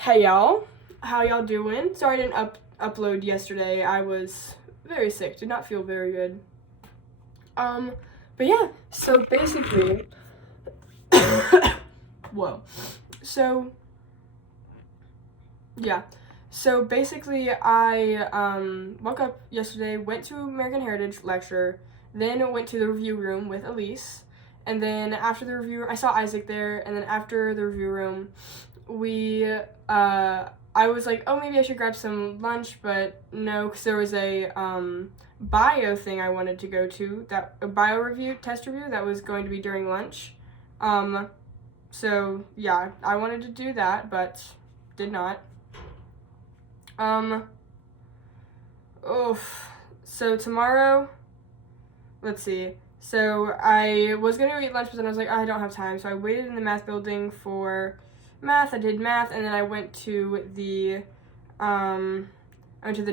Hey y'all, how y'all doing? Sorry I didn't upload yesterday. I was very sick, did not feel very good. But yeah, so basically, whoa. So yeah, so basically I woke up yesterday, went to American Heritage lecture, then went to the review room with Elise, and then after the review, I saw Isaac there, and then after the review room, I was like, oh, maybe I should grab some lunch, but no, because there was a bio thing I wanted to go to, that a bio review, test review that was going to be during lunch. So yeah, I wanted to do that, but did not. So tomorrow, let's see. So I was gonna eat lunch, but then I was like, I don't have time. So I waited in the math building for math. I did math, and then I went to the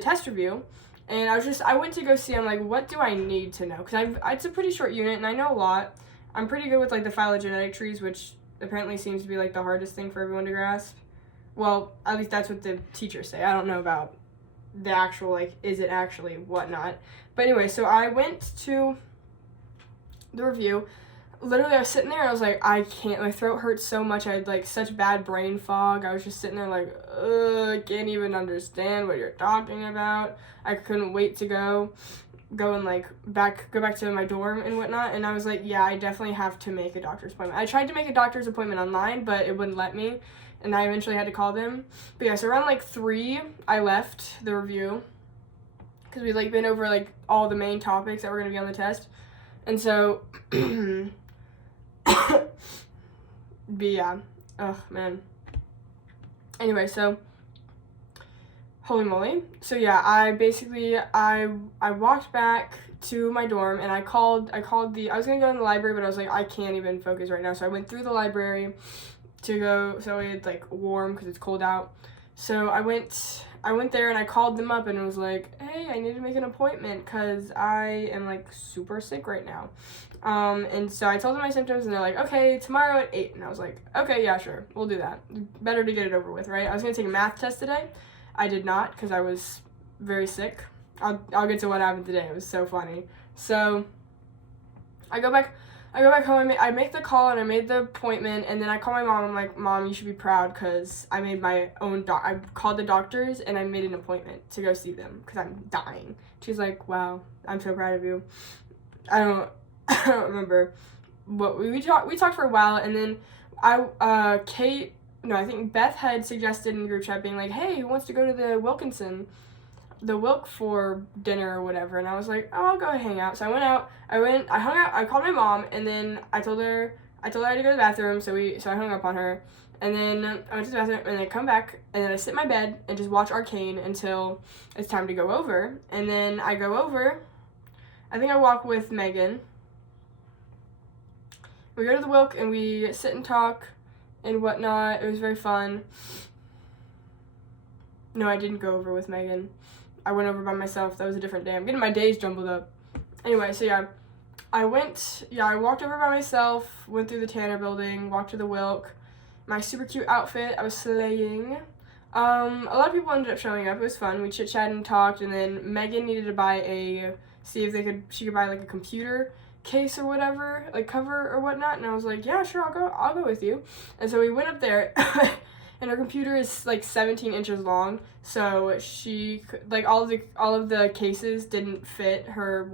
test review, and I went to go see. I'm like, what do I need to know? Because it's a pretty short unit, and I know a lot. I'm pretty good with like the phylogenetic trees, which apparently seems to be like the hardest thing for everyone to grasp. Well, at least that's what the teachers say. I don't know about the actual, like, is it actually whatnot. But anyway, so I went to the review. Literally, I was sitting there and I was like, I can't, my throat hurts so much. I had like such bad brain fog. I was just sitting there like, I can't even understand what you're talking about. I couldn't wait to go and like go back to my dorm and whatnot. And I was like, yeah, I definitely have to make a doctor's appointment. I tried to make a doctor's appointment online, but it wouldn't let me, and I eventually had to call them. But yeah, so around like 3, I left the review because we'd like been over like all the main topics that were going to be on the test. And so but yeah, oh man. Anyway, so holy moly. So yeah, I walked back to my dorm, and I was gonna go in the library, but I was like, I can't even focus right now. So I went through the library to go, so it's like warm because it's cold out. So I went there and I called them up and was like, hey, I need to make an appointment because I am like super sick right now. And so I told them my symptoms, and they're like, okay, tomorrow at 8. And I was like, okay, yeah, sure, we'll do that. Better to get it over with, right? I was gonna take a math test today. I did not because I was very sick. I'll get to what happened today. It was so funny. So I go back home. I make the call and I made the appointment, and then I call my mom. I'm like, Mom, you should be proud because I made my own I called the doctors and I made an appointment to go see them because I'm dying. She's like, wow, I'm so proud of you. I don't remember what we talked for a while, and then I think Beth had suggested in the group chat being like, hey, who wants to go to the Wilk for dinner or whatever, and I was like, oh, I'll go hang out. So I went out, I hung out, I called my mom, and then I told her I had to go to the bathroom, so I hung up on her, and then I went to the bathroom, and I come back, and then I sit in my bed and just watch Arcane until it's time to go over, and then I go over, I think I walk with Megan, we go to the Wilk, and we sit and talk and whatnot. It was very fun. No, I didn't go over with Megan. I went over by myself. That was a different day. I'm getting my days jumbled up. Anyway, so yeah, I walked over by myself, went through the Tanner building, walked to the Wilk. My super cute outfit, I was slaying. A lot of people ended up showing up. It was fun. We chit-chatted and talked, and then Megan needed to she could buy like a computer case or whatever, like cover or whatnot, and I was like, yeah, sure, I'll go with you. And so we went up there. And her computer is like 17 inches long, so she like all of the cases didn't fit her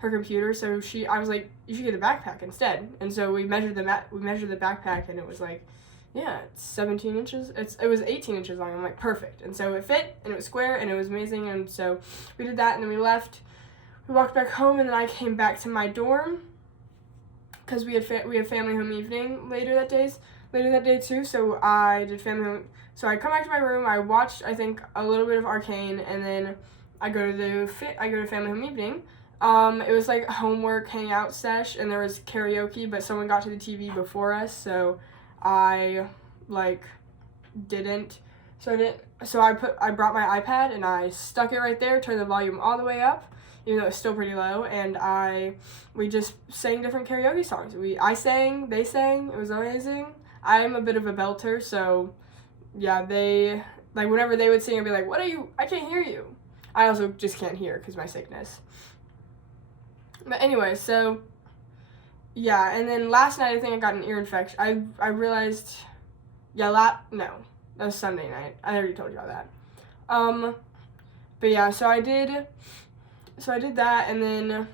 computer. So I was like, you should get a backpack instead. And so we measured the backpack, and it was like, yeah, it's 17 inches. It was 18 inches long. I'm like, perfect. And so it fit, and it was square, and it was amazing. And so we did that, and then we left. We walked back home, and then I came back to my dorm because we had family home evening later that day too, so I did family home. So I come back to my room, I watched, I think, a little bit of Arcane, and then I go to family home evening. It was like homework hangout sesh, and there was karaoke, but someone got to the TV before us, so I didn't. So I brought my iPad and I stuck it right there, turned the volume all the way up, even though it's still pretty low, and we just sang different karaoke songs. I sang, they sang, it was amazing. I'm a bit of a belter, so yeah, they, like, whenever they would sing, I'd be like, what are you, I can't hear you. I also just can't hear because my sickness. But anyway, so, yeah, and then last night I think I got an ear infection. I realized, yeah, no, that was Sunday night. I already told you all that. But yeah, so I did that, and then,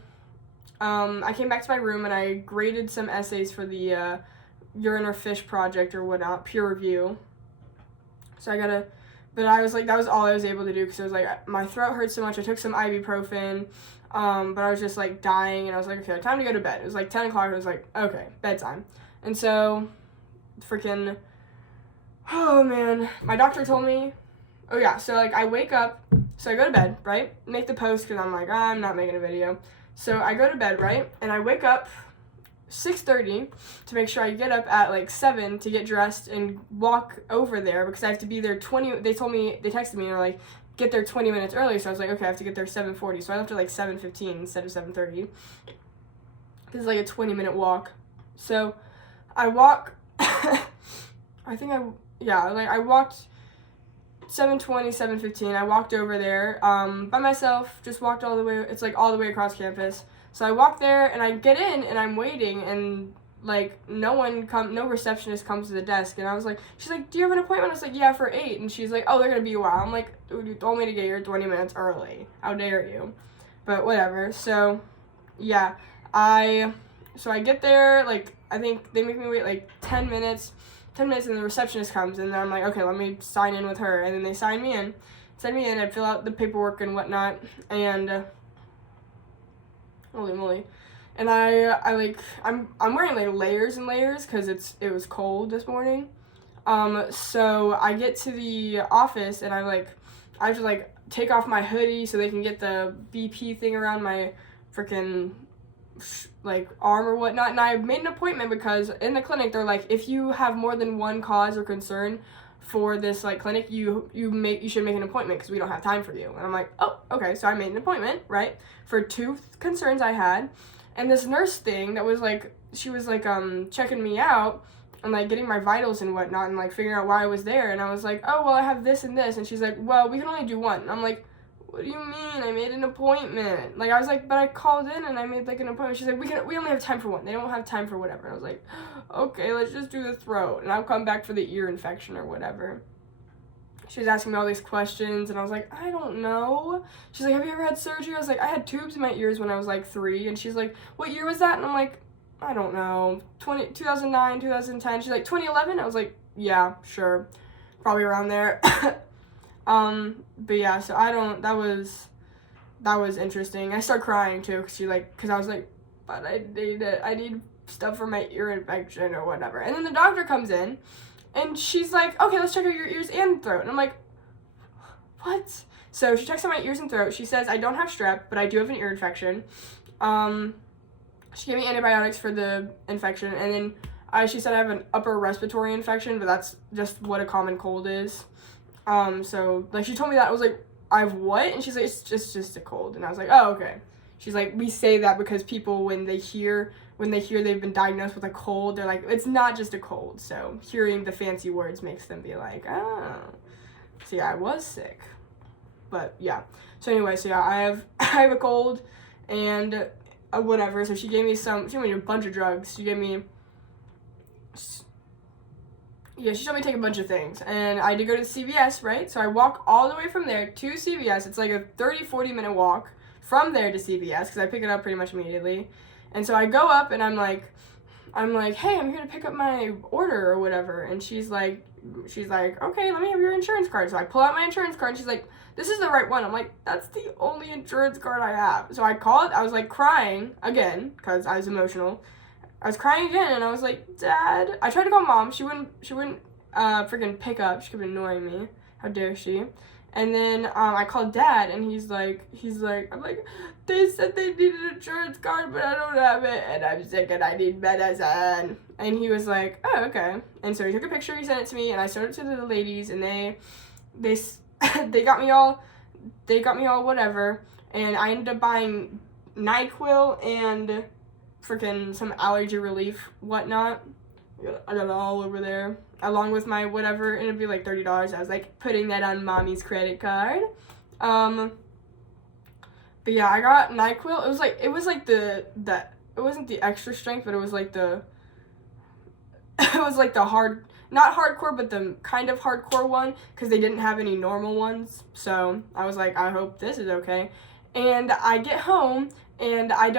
I came back to my room and I graded some essays for the, urine or fish project or whatnot, peer review. So but I was like, that was all I was able to do because it was like, my throat hurt so much. I took some ibuprofen, but I was just like dying, and I was like, okay, time to go to bed. It was like 10 o'clock, and I was like, okay, bedtime. And so, freaking, oh man, my doctor told me, oh yeah, so like I wake up, so I go to bed, right? Make the post because I'm like, I'm not making a video. So I go to bed, right? And I wake up 6:30 to make sure I get up at like 7 to get dressed and walk over there because I have to be there they texted me and were like, get there 20 minutes early. So I was like, okay, I have to get there 7:40. So I left at like 7:15 instead of 7:30. This is like a 20-minute walk. So I walk, I walked 7:20, 7:15. I walked over there by myself, just walked all the way, it's like all the way across campus. So I walk there and I get in and I'm waiting and like no receptionist comes to the desk, and I was like, she's like, do you have an appointment? I was like, yeah, for 8. And she's like, oh, they're gonna be a while. I'm like, dude, you told me to get here 20 minutes early. How dare you? But whatever. So yeah, I get there, like I think they make me wait like 10 minutes and the receptionist comes, and then I'm like, okay, let me sign in with her. And then they send me in, I'd fill out the paperwork and whatnot, and holy moly. And I'm wearing like layers and layers because it was cold this morning. So I get to the office and I have to like take off my hoodie so they can get the BP thing around my freaking like arm or whatnot. And I made an appointment because in the clinic they're like, if you have more than one cause or concern for this like clinic, you should make an appointment because we don't have time for you. And I'm like, oh, okay. So I made an appointment, right, for 2 concerns I had. And this nurse thing that was like, she was like checking me out and like getting my vitals and whatnot and like figuring out why I was there. And I was like, oh, well, I have this and this. And she's like, well, we can only do one. And I'm like, what do you mean? I made an appointment. Like, I was like, but I called in and I made like an appointment. She's like, we only have time for one. They don't have time for whatever. And I was like, okay, let's just do the throat. And I'll come back for the ear infection or whatever. She was asking me all these questions, and I was like, I don't know. She's like, have you ever had surgery? I was like, I had tubes in my ears when I was like 3. And she's like, what year was that? And I'm like, I don't know, 2009, 2010. She's like, 2011? I was like, yeah, sure, probably around there. But yeah, so that was interesting. I started crying too, because I was like, but I need stuff for my ear infection or whatever. And then the doctor comes in, and she's like, okay, let's check out your ears and throat. And I'm like, what? So she checks out my ears and throat. She says I don't have strep, but I do have an ear infection. She gave me antibiotics for the infection, and then she said I have an upper respiratory infection, but that's just what a common cold is. So like she told me that. I was like, I have what? And she's like, it's just a cold. And I was like, oh, okay. She's like, we say that because people, when they hear they've been diagnosed with a cold, they're like, it's not just a cold. So hearing the fancy words makes them be like, oh. So yeah, I was sick. But yeah. So anyway, so yeah, I have a cold and whatever. So she gave me a bunch of drugs. She told me to take a bunch of things. And I had to go to the CVS, right? So I walk all the way from there to CVS. It's like a 30-40 minute walk from there to CVS because I pick it up pretty much immediately. And so I go up and I'm like, hey, I'm here to pick up my order or whatever. And she's like, okay, let me have your insurance card. So I pull out my insurance card and she's like, this is the right one. I'm like, that's the only insurance card I have. So I called, I was like crying again because I was emotional. I was crying again and I was like, Dad. I tried to call Mom. She wouldn't freaking pick up. She kept ignoring me. How dare she? And then I called Dad, and he's like, I'm like, they said they need an insurance card, but I don't have it, and I'm sick, and I need medicine. And he was like, oh, okay. And so he took a picture, he sent it to me, and I showed it to the ladies, and they got me all whatever, and I ended up buying NyQuil and freaking some allergy relief whatnot. I got it all over there, along with my whatever, and it'd be like $30. I was like putting that on mommy's credit card. But yeah, I got NyQuil. It was like it wasn't the extra strength, but it was like the it was like the not hardcore, but the kind of hardcore one, because they didn't have any normal ones. So I was like, I hope this is okay. And I get home, and I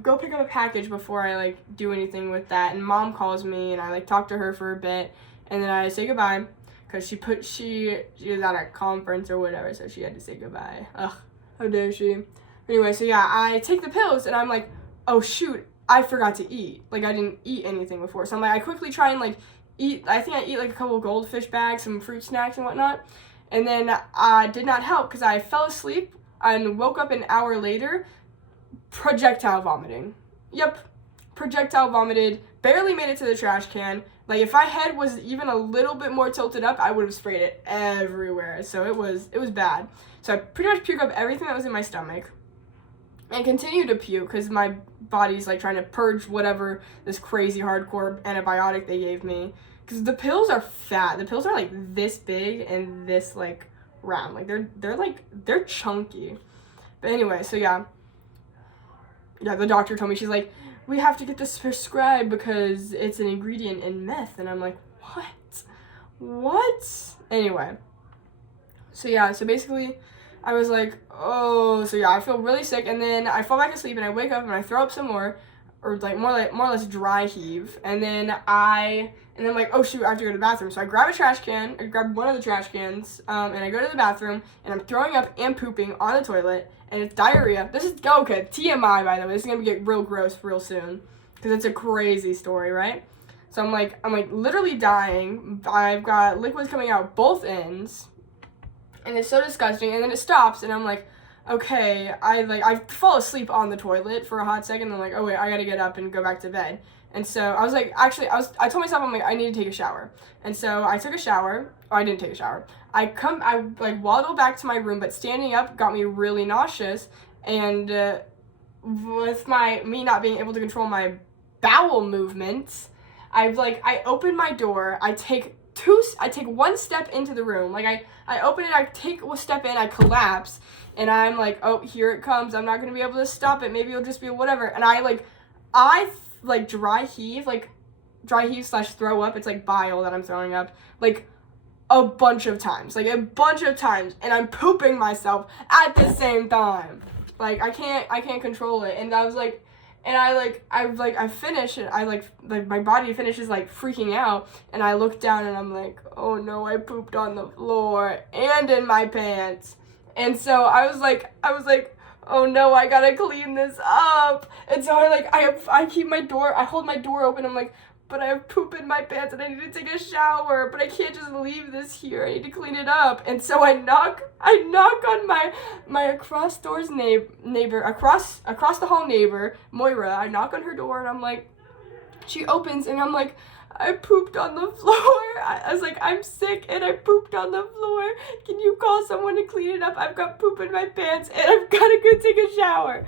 go pick up a package before I like do anything with that. And mom calls me, and I like talk to her for a bit, and then I say goodbye, because she was at a conference or whatever, so she had to say goodbye. Ugh, how dare she? Anyway, so yeah, I take the pills, and I'm like, oh shoot, I forgot to eat. Like, I didn't eat anything before. So I'm like, I quickly try and like eat. I think I eat like a couple of goldfish bags, some fruit snacks and whatnot. And then did not help, because I fell asleep and woke up an hour later, projectile vomiting. Yep, projectile vomited, barely made it to the trash can. Like, if my head was even a little bit more tilted up, I would have sprayed it everywhere. So it was bad. So I pretty much puked up everything that was in my stomach. And continue to puke, because my body's like trying to purge whatever this crazy hardcore antibiotic they gave me. Because the pills are fat. The pills are like this big and this like round. Like they're chunky. But anyway, so yeah, the doctor told me, she's like, we have to get this prescribed because it's an ingredient in meth. And I'm like, what? Anyway, so yeah, so basically I was like, oh, so yeah, I feel really sick, and then I fall back asleep, and I wake up, and I throw up some more, or like more or less dry heave, and then I'm like, oh shoot, I have to go to the bathroom. So I grab a trash can, I grab one of the trash cans, and I go to the bathroom, and I'm throwing up and pooping on the toilet, and it's diarrhea. This is, okay, TMI, by the way, this is gonna get real gross real soon, because it's a crazy story, right? So I'm like literally dying. I've got liquids coming out both ends, and it's so disgusting, and then it stops, and I'm like, okay, I fall asleep on the toilet for a hot second, and I'm like, oh wait, I gotta get up and go back to bed. And so I was like, actually, I told myself, I'm like, I need to take a shower. And so I took a shower. Oh, I didn't take a shower. I like waddled back to my room, but standing up got me really nauseous, and with me not being able to control my bowel movements, I open my door, I take one step into the room. Like, I open it, I take a step in, I collapse, and I'm like, oh, here it comes. I'm not going to be able to stop it. Maybe it'll just be whatever. And I dry heave / throw up. It's like bile that I'm throwing up, like a bunch of times, and I'm pooping myself at the same time. Like, I can't control it. And I was like, I finish it. My body finishes like freaking out, and I look down, and I'm like, oh no, I pooped on the floor and in my pants. And so I was like, oh no, I gotta clean this up. And so I keep my door, I hold my door open. I'm like, but I have poop in my pants, and I need to take a shower, but I can't just leave this here. I need to clean it up. And so I knock on my across door's neighbor, across the hall neighbor, Moira. I knock on her door, and I'm like, she opens, and I'm like, I pooped on the floor. I was like, I'm sick, and I pooped on the floor. Can you call someone to clean it up? I've got poop in my pants, and I've got to go take a shower.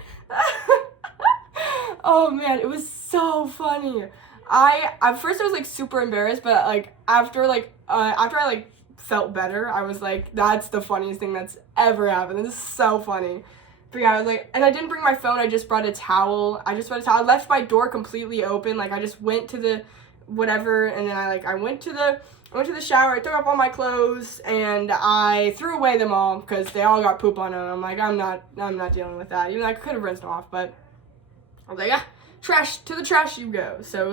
Oh man, it was so funny. At first I was like super embarrassed, but like after I felt better, I was like, that's the funniest thing that's ever happened. This is so funny. But yeah, I was like, and I didn't bring my phone. I just brought a towel. I left my door completely open. Like, I just went to the whatever, and then I went to the shower. I took off all my clothes, and I threw away them all because they all got poop on them. I'm like, I'm not dealing with that. Even though I could have rinsed them off, but I was like, yeah, to the trash you go. So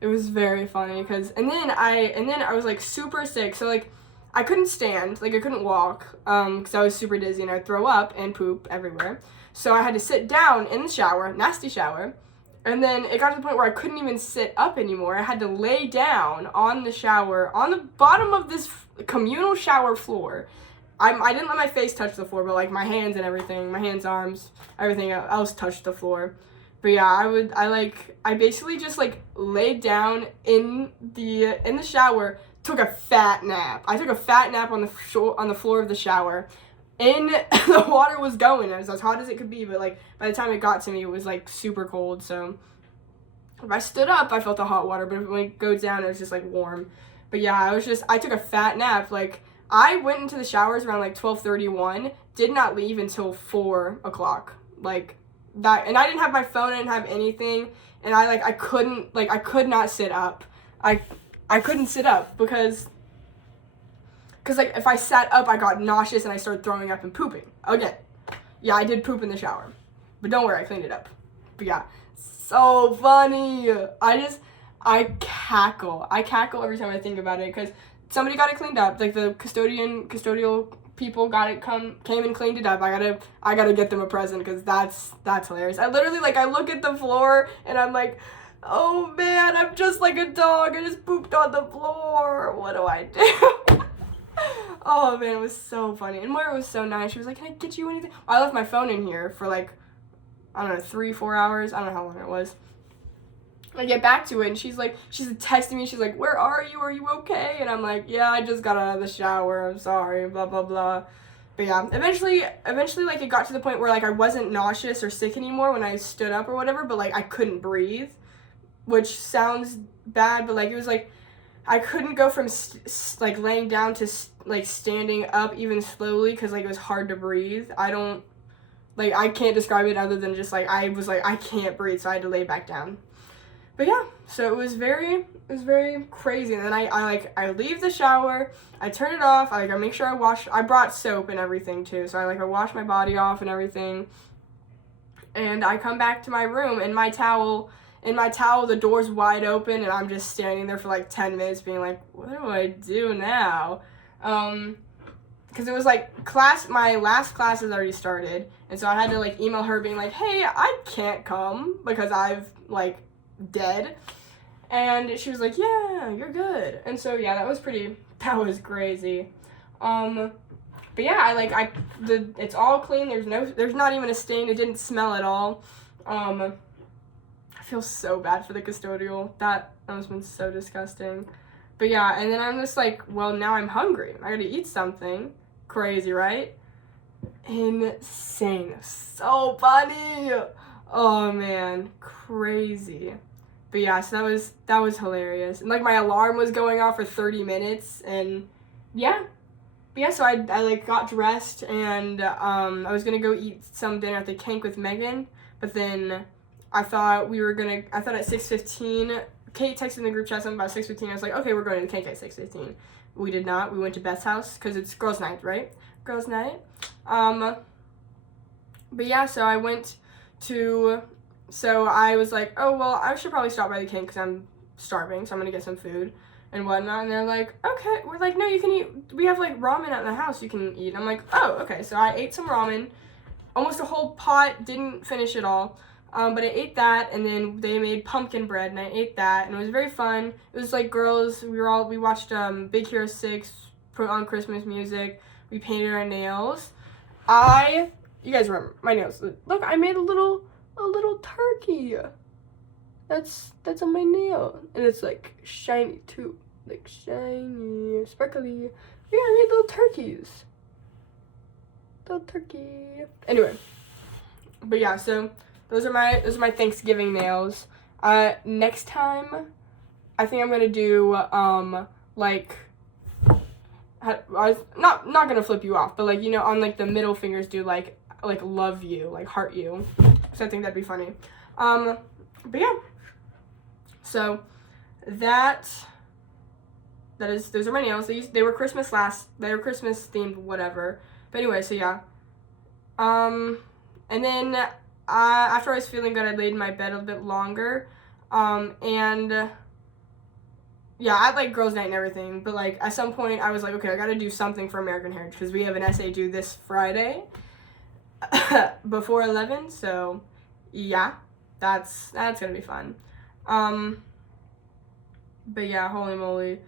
it was very funny, and then I was like super sick. So like, I couldn't stand, like I couldn't walk, because I was super dizzy, and I'd throw up and poop everywhere. So I had to sit down in the shower, nasty shower, and then it got to the point where I couldn't even sit up anymore. I had to lay down on the shower, on the bottom of this communal shower floor. I didn't let my face touch the floor, but like my hands and everything, my hands, arms, everything else touched the floor. But yeah, I basically just like laid down in the shower, took a fat nap. I took a fat nap on the floor of the shower. The water was going. It was as hot as it could be, but like by the time it got to me, it was like super cold. So If I stood up, I felt the hot water, but if it goes down, it was just like warm. But yeah, I took a fat nap. Like, I went into the showers around like 12:31, did not leave until 4 o'clock. Like, that, and I didn't have my phone, I didn't have anything, and I could not sit up. I couldn't sit up because like, if I sat up, I got nauseous and I started throwing up and pooping. Again, yeah, I did poop in the shower, but don't worry, I cleaned it up. But yeah, so funny. I cackle every time I think about it, because somebody got it cleaned up. Like, the custodial people came and cleaned it up. I gotta get them a present, because that's hilarious. I literally, like, I look at the floor and I'm like, oh man, I'm just like a dog. I just pooped on the floor. What do I do? Oh man, it was so funny. And Moira was so nice. She was like, can I get you anything? I left my phone in here for like, I don't know, 3-4 hours. I don't know how long it was. I get back to it, and she's texting me. She's like, where are you? Are you okay? And I'm like, yeah, I just got out of the shower. I'm sorry, blah, blah, blah. But yeah, eventually, like, it got to the point where, like, I wasn't nauseous or sick anymore when I stood up or whatever, but, like, I couldn't breathe, which sounds bad, but, like, it was, like, I couldn't go from, like, laying down to, like, standing up even slowly, because, like, it was hard to breathe. I can't describe it other than just, like, I was, like, I can't breathe, so I had to lay back down. But yeah, so it was very crazy. And then I leave the shower, I turn it off, I make sure I brought soap and everything too, so I wash my body off and everything. And I come back to my room, and my towel, the door's wide open, and I'm just standing there for like 10 minutes being like, what do I do now? Because it was like my last class has already started, and so I had to like email her being like, hey, I can't come because I've like dead. And she was like, yeah, you're good. And so yeah, that was crazy. But yeah, it's all clean. There's not even a stain. It didn't smell at all. I feel so bad for the custodial. That must have been so disgusting. But yeah, and then I'm just like, well, now I'm hungry. I gotta eat something. Crazy, right? Insane. So funny. Oh man, crazy. But yeah, so that was hilarious. And like, my alarm was going off for 30 minutes, and yeah. But yeah, so I like got dressed, and I was gonna go eat some dinner at the Kink with Megan, but then I thought at 6:15, Kate texted in the group chat something about 6:15. I was like, okay, we're going to the Kink at 6:15. We did not. We went to Beth's house, because it's girls' night, right? Girls' night. But yeah, so I went to, so I was like, oh, well, I should probably stop by the Kink because I'm starving, so I'm going to get some food and whatnot. And they're like, okay. We're like, no, you can eat. We have, like, ramen at the house you can eat. I'm like, oh, okay. So I ate some ramen, almost a whole pot, didn't finish it all. But I ate that, and then they made pumpkin bread, and I ate that, and it was very fun. It was like girls, we watched Big Hero 6, put on Christmas music, we painted our nails. You guys remember my nails. Look, I made a little turkey. That's on my nail, and it's like shiny too, like shiny, sparkly. Yeah, I made little turkeys. Little turkey. Anyway, but yeah, so those are my Thanksgiving nails. Next time, I think I'm gonna do like, I was not gonna flip you off, but like, you know, on like the middle fingers, do like love you, like heart you. So I think that'd be funny. But yeah. So those are my nails. They were Christmas themed, whatever. But anyway, so yeah. And then after I was feeling good, I laid in my bed a bit longer. And yeah, I had like girls' night and everything, but like at some point I was like, okay, I gotta do something for American Heritage because we have an essay due this Friday before 11. So yeah, that's gonna be fun. But yeah, holy moly.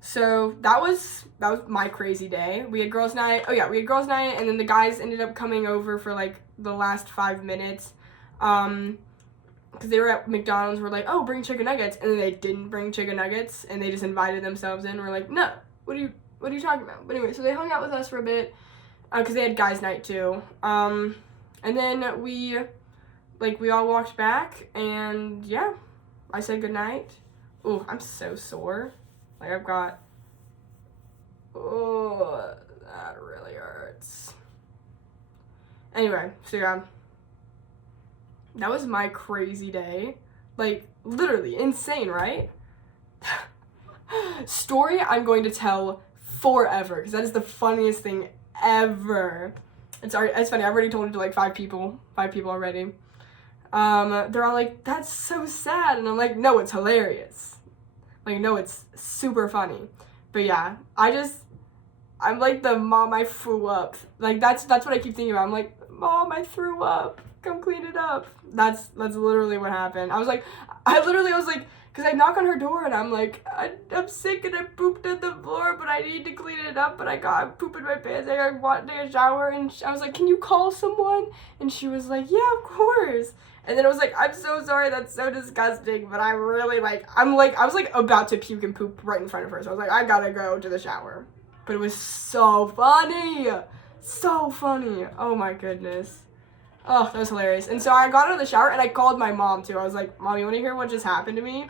So that was my crazy day. We had girls' night. Oh yeah, we had girls' night, and then the guys ended up coming over for like the last 5 minutes. Because they were at McDonald's, we're like, oh, bring chicken nuggets, and then they didn't bring chicken nuggets, and they just invited themselves in. We're like, no, what are you talking about? But anyway, so they hung out with us for a bit, because they had guys' night too. And then we all walked back, and yeah, I said goodnight. Ooh, I'm so sore. Like, I've got, oh, that really hurts. Anyway, so yeah, that was my crazy day. Like, literally insane, right? Story I'm going to tell forever, because that is the funniest thing ever. It's funny, I've already told it to like 5 people already. They're all like, that's so sad, and I'm like, no, it's hilarious. Like, no, it's super funny. But yeah, I'm like the mom I threw up. Like, that's what I keep thinking about. I'm like, Mom, I threw up. Come clean it up. That's literally what happened. I was like, because I knock on her door and I'm like, I'm sick and I pooped on the floor, but I need to clean it up, but I got poop in my pants. I want to take a shower, and I was like, can you call someone? And she was like, yeah, of course. And then I was like, I'm so sorry, that's so disgusting, but I really I was like about to puke and poop right in front of her, so I was like, I gotta go to the shower. But it was so funny. So funny. Oh my goodness. Oh, that was hilarious. And so I got out of the shower and I called my mom too. I was like, Mom, you want to hear what just happened to me?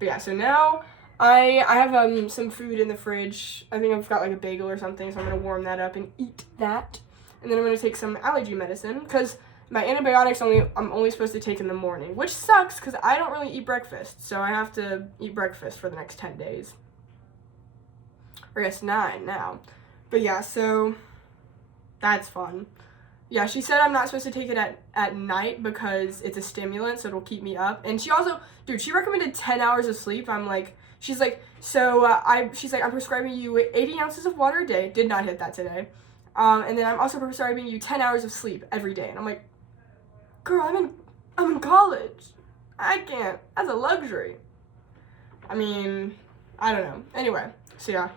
But yeah, so now I have some food in the fridge. I think I've got like a bagel or something, so I'm going to warm that up and eat that. And then I'm going to take some allergy medicine, because my antibiotics I'm only supposed to take in the morning, which sucks because I don't really eat breakfast. So I have to eat breakfast for the next 10 days. Or I guess 9 now. But yeah, so that's fun. Yeah, she said I'm not supposed to take it at night because it's a stimulant, so it'll keep me up. And she also, dude, she recommended 10 hours of sleep. I'm like, she's like, she's like, I'm prescribing you 80 ounces of water a day. Did not hit that today. And then I'm also prescribing you 10 hours of sleep every day. And I'm like, girl, I'm in college. I can't. That's a luxury. I mean, I don't know. Anyway, so yeah.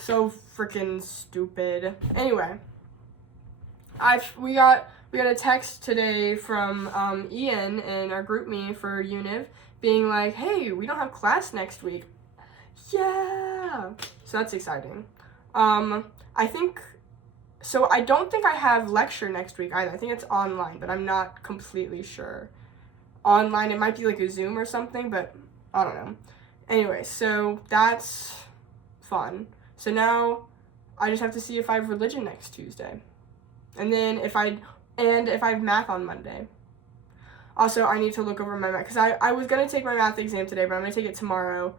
So freaking stupid. Anyway. We got a text today from Ian in our group me for Univ being like, hey, we don't have class next week. Yeah. So that's exciting. I don't think I have lecture next week either. I think it's online, but I'm not completely sure. Online, it might be like a Zoom or something, but I don't know. Anyway, so that's fun. So now I just have to see if I have religion next Tuesday. And then if I have math on Monday. Also, I need to look over my math, because I was going to take my math exam today, but I'm going to take it tomorrow.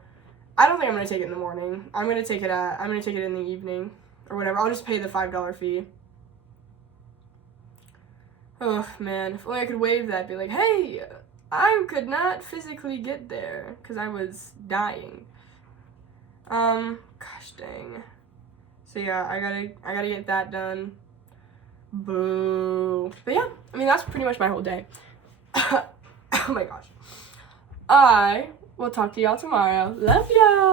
I don't think I'm going to take it in the morning. I'm going to take it in the evening or whatever. I'll just pay the $5 fee. Oh, man. If only I could waive that, be like, hey, I could not physically get there because I was dying. Gosh dang. So yeah, I gotta get that done. Boo. But yeah, I mean, that's pretty much my whole day. Oh my gosh. I will talk to y'all tomorrow. Love y'all.